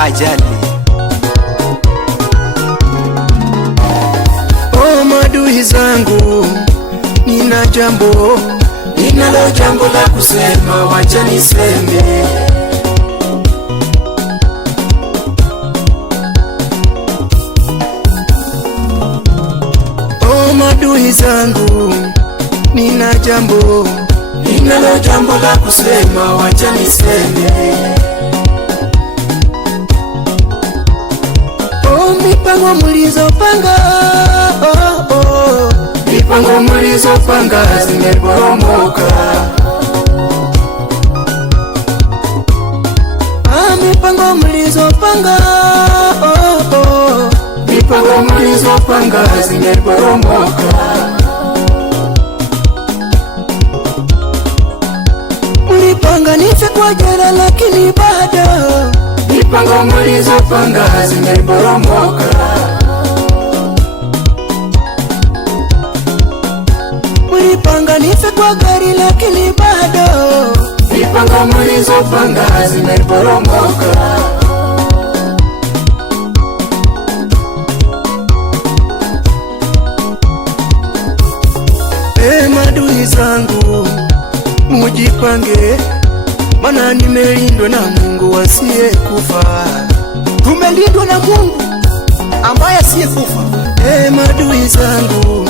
ajali. Oh maadui zangu, ninalo jambo la kusema, wacha niseme. Oh maadui zangu, ninalo jambo la kusema, wacha niseme. Oh mipango mlizopanga, mipango mlizopanga zimeporomoka. Mipango mlizopanga, mipango mlizopanga zimeporomoka. Mlipanga nife kwa jela lakini bado mipango mlizopanga zimeporomoka. Mlipanga nife kwa gari lakini bado mipango mlizopanga zimeporomoka. Maadui zangu mujipange, mana nimelindwa na Mungu asiye kufa. Tumelindwa na Mungu ambaye asiye kufa. Maadui zangu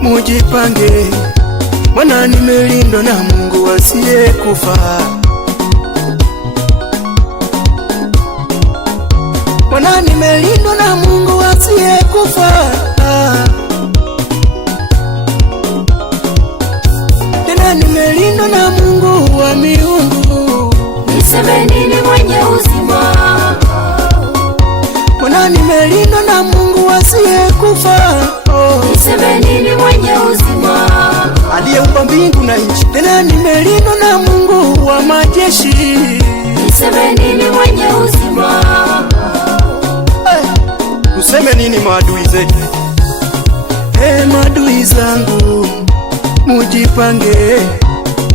mujipange, mana nimelindwa na Mungu asiye kufa. Mana nimelindwa na Mungu asiye kufa. Tena nimelindwa na Mungu wa miungu. Niseme nini mwenye uzima? Mana nimelindwa na Mungu asiye kufa. Niseme nini mwenye uzima? Aliyeumba mbingu na nchi. Tena nimelindwa na Mungu wa majeshi. Niseme nini mwenye uzima? Tuseme nini maadui zetu? Maadui zangu mujipange,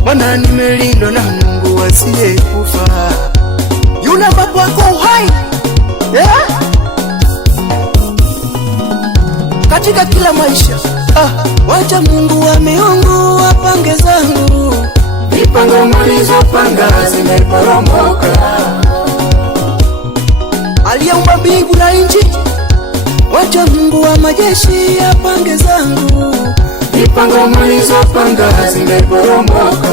mana nimelindwa na Mungu asiye kufa. Yule ambapo ako uhai katika kila maisha. Wacha Mungu wa miungu apange zangu. Mipango mlizopanga zimeporomoka. Aliyeumba mbingu na nchi. Wacha Mungu wa majeshi apange zangu. Mipango mlizopanga zimeporomoka.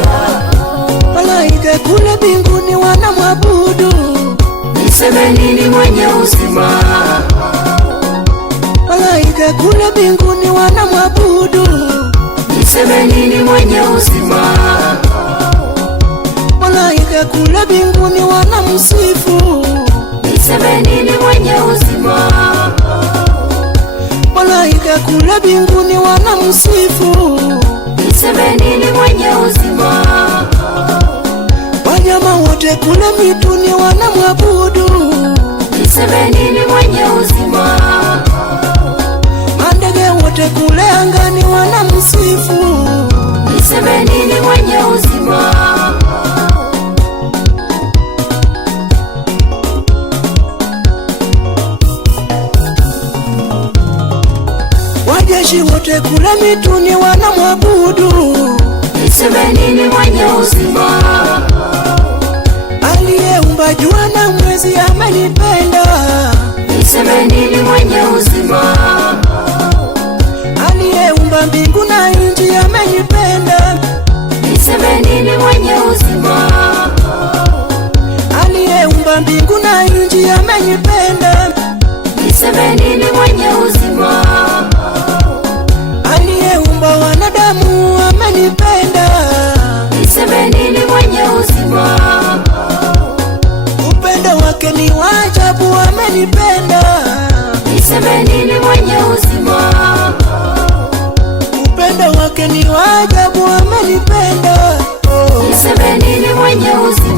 Malaika kule mbinguni wanamwabudu. Niseme nini mwenye uzima? Malaika kule mbinguni wanamwabudu. Niseme nini mwenye uzima? Malaika kule mbinguni wanamsifu. Niseme nini mwenye uzima? Malaika kule mbinguni wanamsifu. Niseme nini mwenye uzima? Wanyama wote kule mituni wanamwabudu. Niseme nini mwenye uzima? Mandege wote kule angani wanamsifu. Niseme nini mwenye uzima? Wajeshi wote kule mituni wanamwabudu. Niseme nini mwenye uzima? Aliyeumba jua na mwezi amenipenda. Niseme nini mwenye uzima? Aliyeumba mbingu na nchi amenipenda. Niseme nini mwenye uzima? Aliyeumba mbingu na nchi amenipenda. Niseme nini mwenye uzima? Aliyeumba wanadamu amenipenda. Niseme nini mwenye uzima? Upendo wake ni wa ajabu, amenipenda. Niseme nini mwenye uzima? Upendo wake ni wa ajabu, amenipenda. Niseme nini mwenye uzima?